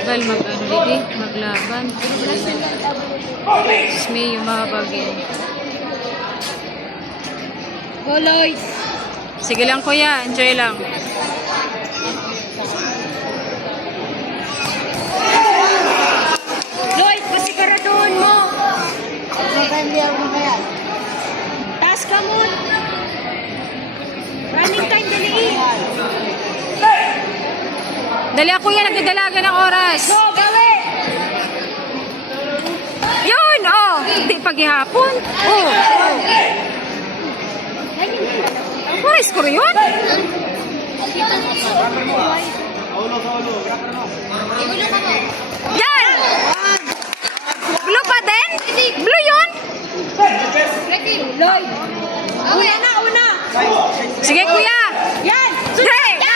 bagal maglaban. May yung mga bagay. Holoy. Sige lang kuya, enjoy lang. Lloyd, pasiguraduhan mo. Taas ka mo. Running time, dali. Dali ako yan, nagdadalaga ng oras. Go, gawi. Yun, oh. Hindi paghihapon. Oh. Ay, score yun? Yan! Blue pa din? Blue yun? Lloyd. Una na, una. Sige kuya. Yan. Hey!